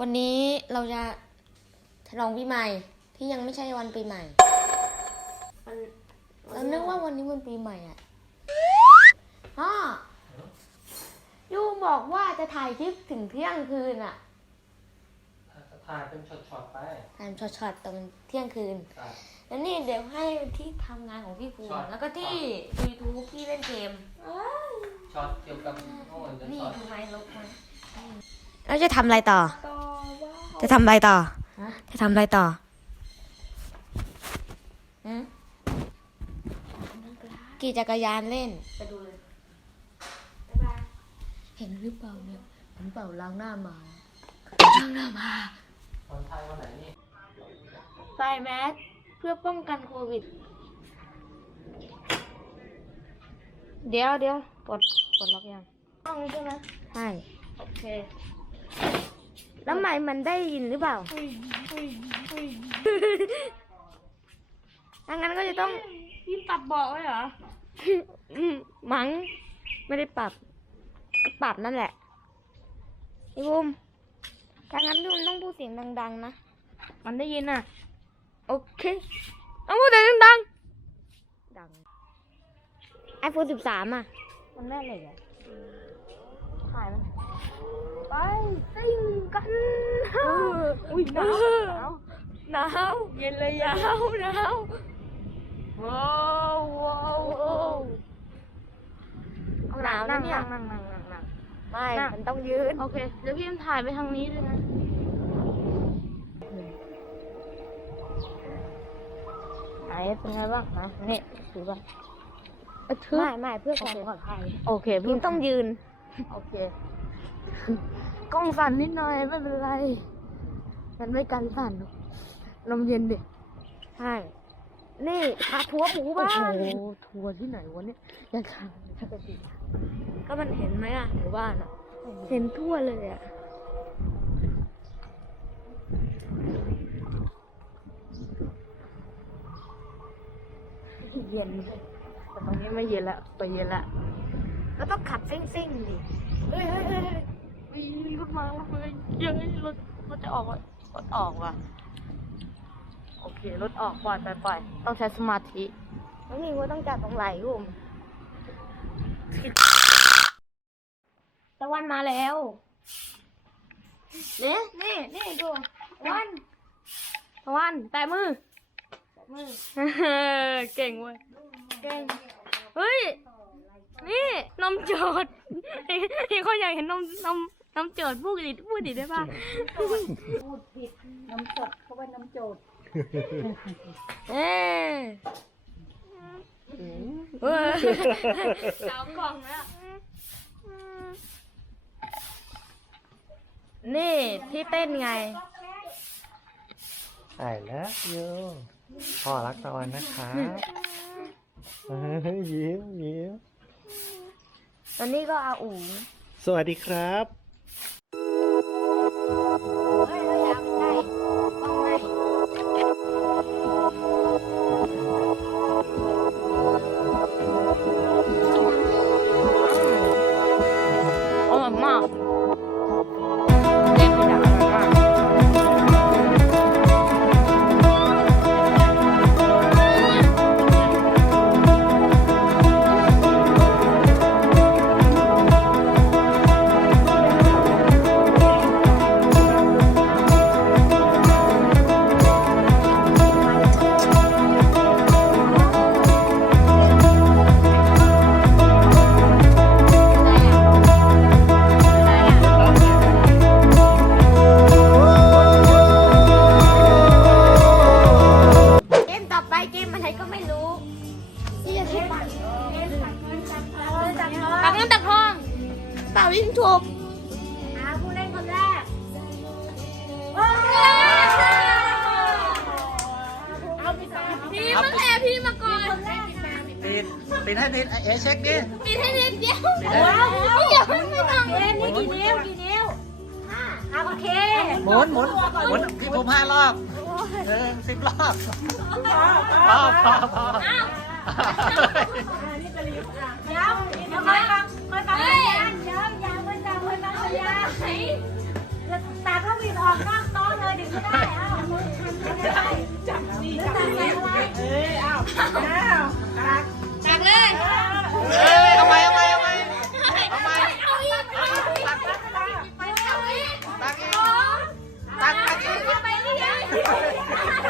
วันนี้เราจะฉลองปีใหม่ที่ยังไม่ใช่วันปีใหม่เรานึกว่าวันนี้วันปีใหม่อะพ่อยูบอกว่าจะถ่ายคลิปถึงเที่ยงคืนอะถ่ายเป็นช็อตๆไปถ่ายช็อตๆตอนเที่ยงคืนอะแล้วนี่เดี๋ยวให้ที่ทำงานของพี่ภูช็อมิตแล้วก็ที่ยูทูบพี่เล่นเกมช็อตเกี่ยวกับโอ้ยจะนี่ช็อตดูไม้ลบมัน แล้วจะทำอะไรต่อ จะทำอะไรต่อจะทำอะไรต่อหืมขี่จักรยานเล่น ไปดูเลยเห็นหรือเปล่าเนี่ยเห็นเปล่าล้างหน้ามาล้างหน้ามาคนไทยวันไหนนี่ใส่แมสเพื่อป้องกันโควิด เดี๋ยวเดี๋ยวกดกดล็อกยังต้องใช่ไหมใช่ โอเค แล้วไมค์มันได้ยินหรือเปล่าถ้างั้นก็จะต้องพี่ปรับเบอกไว้เหรออืมมัง้งไม่ได้ปรับก็ปรับนั่นแหละไอ้บูมถ้างั้นพี่บูมต้องพูดเสียงดัง ๆ นะ มันได้ยินอะ โอเคเอาพูดเสียงดังๆดังไอโฟนสิบสามอะ มันแม่เหล็กอะถ่ายมัน ไปซิ่งกันอุ้ยหนาวหนาวเย็นเลยหยานาวหนาวว้าวว้าวว้าวหนาวนะเนี่ยนั่งนั่งนั่งนั่งไม่นั่งมันต้องยืนโอเคเดี๋ยวพี่มันถ่ายไปทางนี้ด้วยนะไหนเป็นไงบ้างนะนี่ถือป่ะเอ้ยถือไม่ไม่เพื่อความปลอดภัยโอเคพิมต้องยืน โอเค กล้องสั่นนิดหน่อยไม่เป็นไร มันไม่กันสั่นหรอกลมเย็นดิใช่นี่พาทัวร์หมู่บ้านโอ้โหทัวร์ที่ไหนวะเนี่ยยังทางปกติก็มันเห็นไหมอะหมู่บ้านอะ เห็นทั่วเลยอะเย็นแต่ตรงนี้ไม่เย็นละไปเย็นละก็ต้องขับซิ่งๆดิเฮ้ยเฮ้ยเฮ้ย เฮ้ยรถมาแล้วเฮ้ยเยอะรถรถจะออกว่ะรถออกว่ะโอเครถออกปล่อยไปปล่อยต้องใช้สมาธิแล้วนี่ว่าต้องจัดตรงไหลอุ้มตะวันมาแล้วเนี่ยนี่นี่ดูตะวันตะวันแตะมือมือเก่งเว้ยเก่งเฮ้ยนี่นมโจดที่เขาอยากเห็นนมนม นมโจดพูดดิพูดดิได้ป่ะเอ๊ะเออสาวกล่องแล้วนี่ที่เต้นไงใช่แล้วโยพ่อรักตะวันนะคะเฮ้ยยิ้มยิ้มตอนนี้ก็อาอูสวัสดีครับ เคหมุนหมุนหมุนพี่ผมห้ารอบเออสิบรอบพอพอพอเดี๋ยวเดี๋ยวมาฟังมาฟังเดี๋ยวอย่ามาจับมาฟังอย่าตาก็มีวิดออกนอกโต๊ะเลยเดี๋ยวก็ได้เอ้าจับสิจับสิเอ้ยเอ้าเอ้าตักตักเลยเอ้ยเอาไปเอาไปเอาไปเอาไป เอาอีก ตักตัก ไปเอาอีก ตักอีก ตักตัก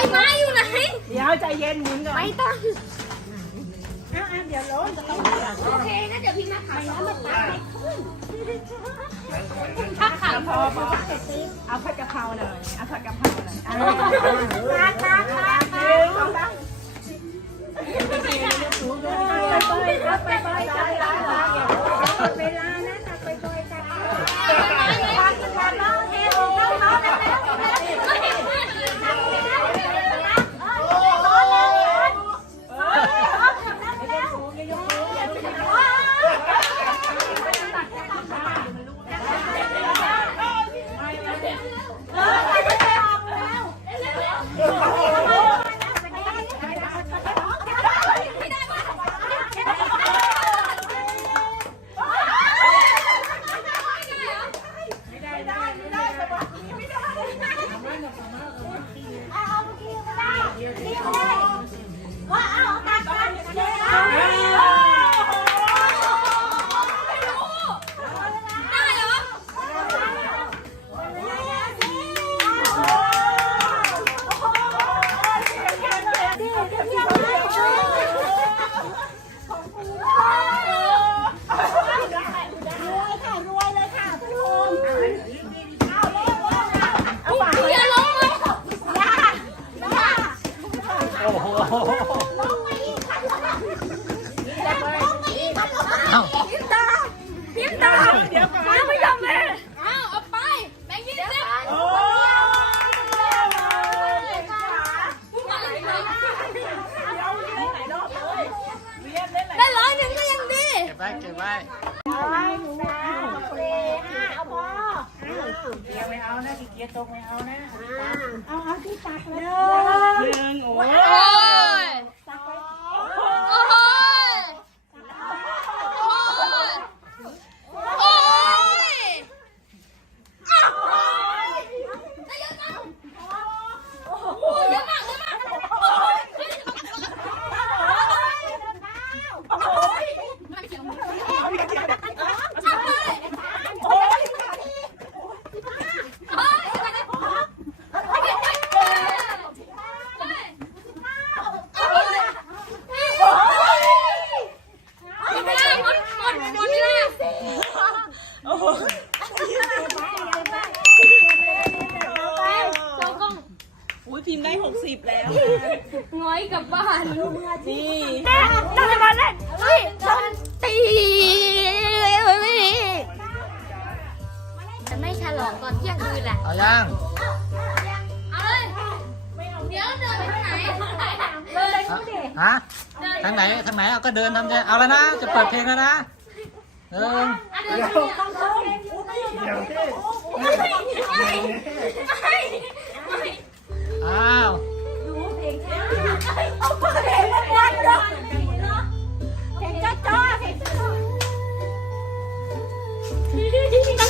ไอ้ไม้อยู่ไหนเดี๋ยวใจเย็นหมุนก่อนไม่ต้องอะอะเดี๋ยวล้มจะต้องโอเคนะเดี๋ยวพี่มาขายแล้วมาตักถ้าขาพอพอเอาผัดกะเพราหน่อยเอาผัดกะเพราหน่อยอะตักตักตักเร็วตักไปไปไปไปเวลานะตักไปไป Yeah. เก็บไว้เอานะที่เก็บไว้หนึ่งโอ้ ดินเลยฮะทางไหนทางไหนเอาก็เดินทำใจเอาแล้วนะ จะเปิดเพลงแล้วนะหนึ่งเดินไม่ไม่อ้าวสังเกตนิ้ว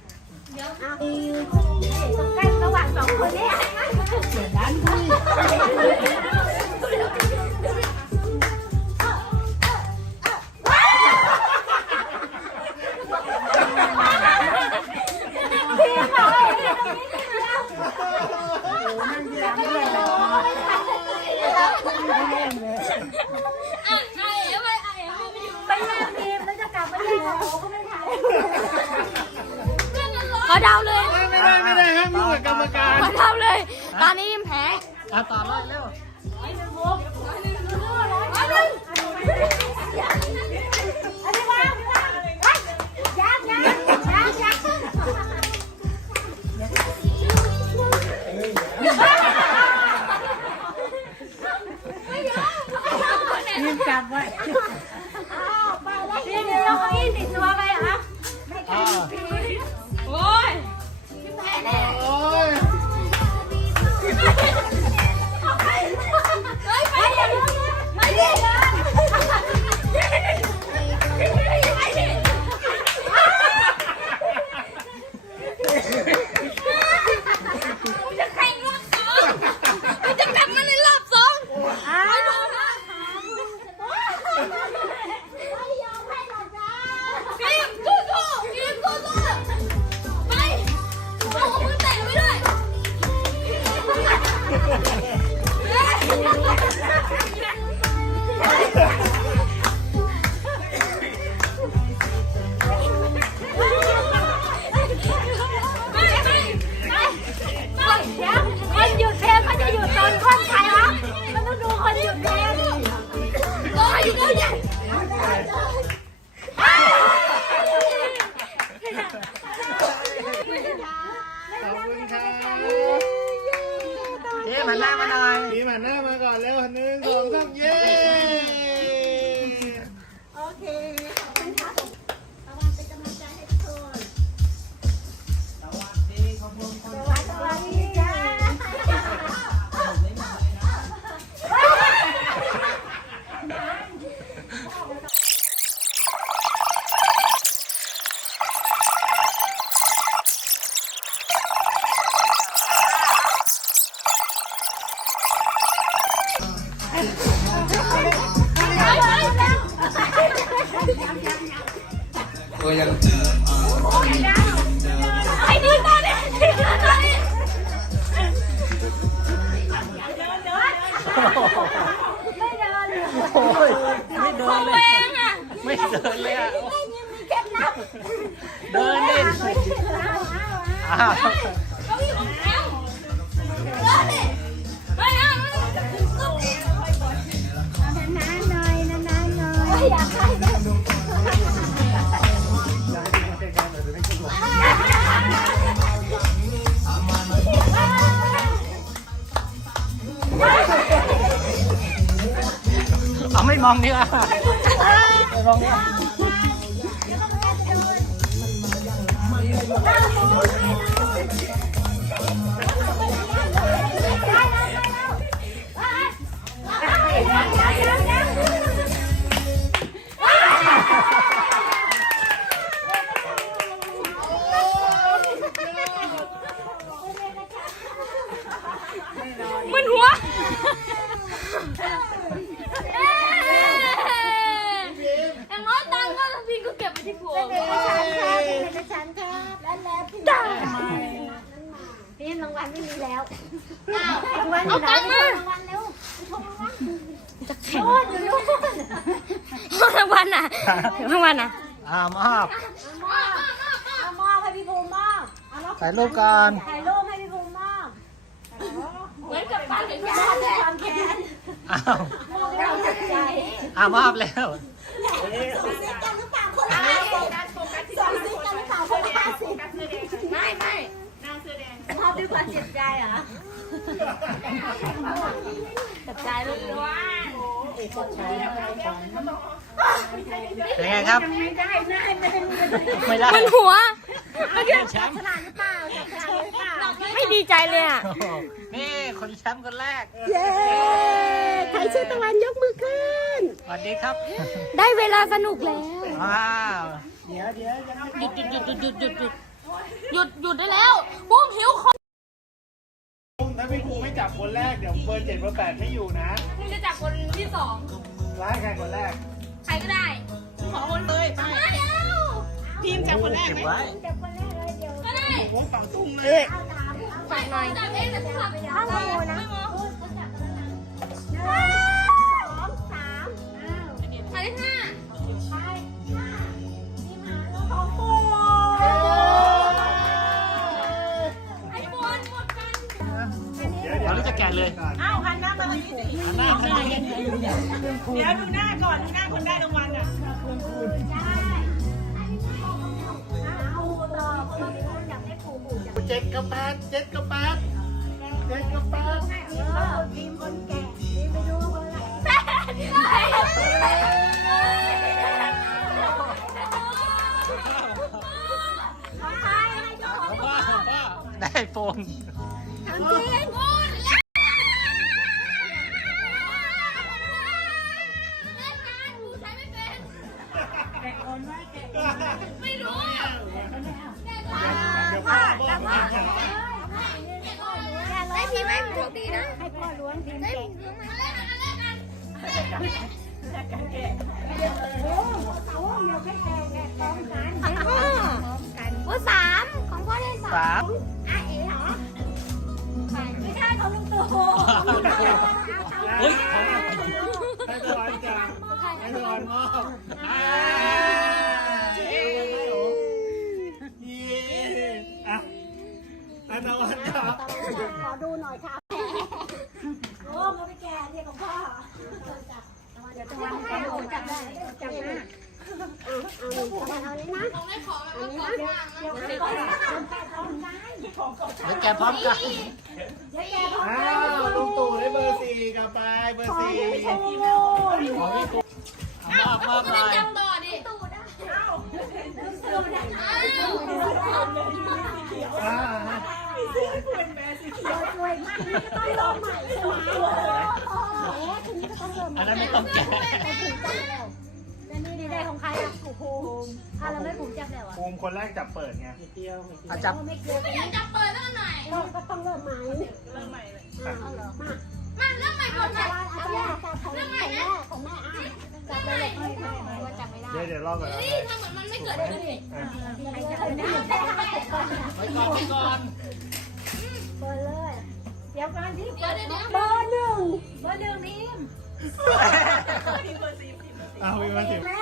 สองคนเนี่ย ก็ยังเจอไอ้นี่มเนี่ยเดินมาเนี่ยไม่เดินเลยไม่เดินเลยไม่เดินเลยอะมีเคล็ดลับเดินเล่นอ้า องนี่ละไปฟองนี่ละาแล้วถ่ายรูปก่อนถ่ายรูปให้พี่ภูมิมอบเหมือนกับตังค์ถึงมจะอบด้วยความแค้นอ้าวมอบด้วยความเจ็บใจอ่ามอบแล้วส่งซิกกันหรือเปล่าคนละห้าสิบส่งซิกกันหรือเปล่าคนละห้าสิบไม่ไม่มอบด้วยความเจ็บใจเหรอจับใจเลยว่าเป็นไงครับ ไม่ได้ ไม่ได้ไม่ได้ไม่ได้มันหัวเมื่อกี้แชมป์ฉลาดหรือเปล่าจับฉลาดหรือเปล่า ไม่ดีใจเลยอะโอ้โหนี่คนแชมป์คนแรก เย้ใครชื่อตะวันยกมือขึ้น สวัสดีครับ ได้เวลาสนุกแล้ว ว้าวหยุดหยุดหยุดหยุดหยุดหยุดหยุดหยุดหยุดได้แล้วปุ้มหิวคอถ้าพี่ครูไม่จับคนแรกเดี๋ยวเบอร์เจ็ดเบอร์แปดไม่อยู่นะมึงจะจับคนที่สองร้ายใครคนแรก ใครก็ได้ขอคนเลยไปไม่เอาทีมจับคนแรกไหมก็ ของปังตุ้งเลเอ้ยยฝากหน่อยห้ามขโมยนะหมายเลขห้าเดี๋ยวเดี๋ยวเราจะแกะเลยอ้าวหันหน้ามาตรงนี้สิ หน้เดี๋ยวดูหน้าก่อนดูหน้าคนได้รางวัลอะ กเจ็ดกับแปดเจ็ดกับแปดเจ็ดกับแปดทีมคนแก่ทีมไปดูคนละใครให้เจ้าของพ่อพ่อได้ไอโฟน ทำจริง ให้ทีมให้โชคดีนะให้พ่อล้วงทีมเก่งโอ้สามของพ่อได้สามสามอะเอ๋เหรอไม่ใช่ของลุงตู่เฮ้ยให้ตะวันจับให้ตะวันมาเย้อะให้ตะวันจับ ขอดูหน่อยครับโอ้มาไปแก่เรียกของพ่อเดี๋ยวจะวางแผนจับได้จับหน้าเอาเอาเอาเลยนะเอาเลยนะเดี๋ยวเดี๋ยวเดี๋ยวแกพร้อมกัน เดี๋ยวแกพร้อมกัน เดี๋ยวแกพร้อม อ้า กัน วลุงตู่ได้เบอร์สี่กลับไปเบอร์สี่ของพี่ตู่มอบมอบหน่อย ต่อดิตู่ได้ตู่ได้ อ่า ช่วยมากต้องรอใหม่ใช่ไหมโอ้ทีนี้ก็ต้องเริ่มอันนั้นไม่ต้องแกะแล้วนี่นี่ได้ของใครอะกูภูมิถ้าเราไม่ภูมิจับแล้วอะภูมิคนแรกจับเปิดไงอะจับไม่เกี่ยวไม่อยากจับเปิดแล้วหน่อยก็ต้องเริ่มใหม่เริ่มใหม่เลยเอาเหรอมามาเริ่มใหม่ก่อนนะอาจารย์จับของแม่ของแม่อะจับไปเลยไม่ไม่ว่าจับไม่ได้เดี๋ยวเดี๋ยวรอก่อนนะทำเหมือนมันไม่เกิดขึ้นใครจะได้ได้ก่อนไว้ก่อนไว้ก่อนเบอร์เลยเดี๋ยวก่อนที่เบอร์เบอร์หนึ่งเบอร์หนึ่งทีมทีมเบอร์สี่ทีมเบอร์สี่เอาไปมาสิแม่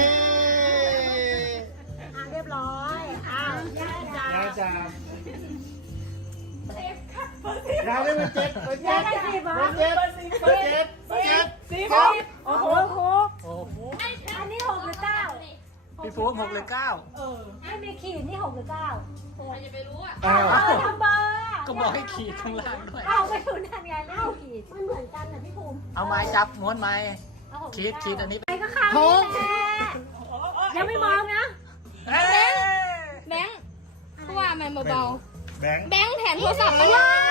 เอ๊ะอะเรียบร้อยอ้าวย่าจ้าแล้วจับเราได้เบอร์เจ็ดเบอร์เจ็ดได้สิบเบอะอร์เจ็ดเบอร์เจ็ดเบอร์เจ็ดสิบครับโอ้โห โอ้โห โอ้โห อันนี้หกหรือเก้า พี่ฟูหกหรือเก้าเออไอ้มีขีดนี่หกหรือเก้าอ้าวเอาทำเบอร์ก็บอกให้ขีดข้างล่างด้วยเอาไปดูนั่นไงไม่เอาขีดมันเหมือนกันนะพี่ภูมิเอาไม้จับม้วนไม้ขีดขีดอันนี้ไปก็ข้าวนี่แหละยังไม่มองนะเอ้ยแบงค์เพราะว่ามันเบาแบงค์แบงค์แถมโทรศัพท์มาว้า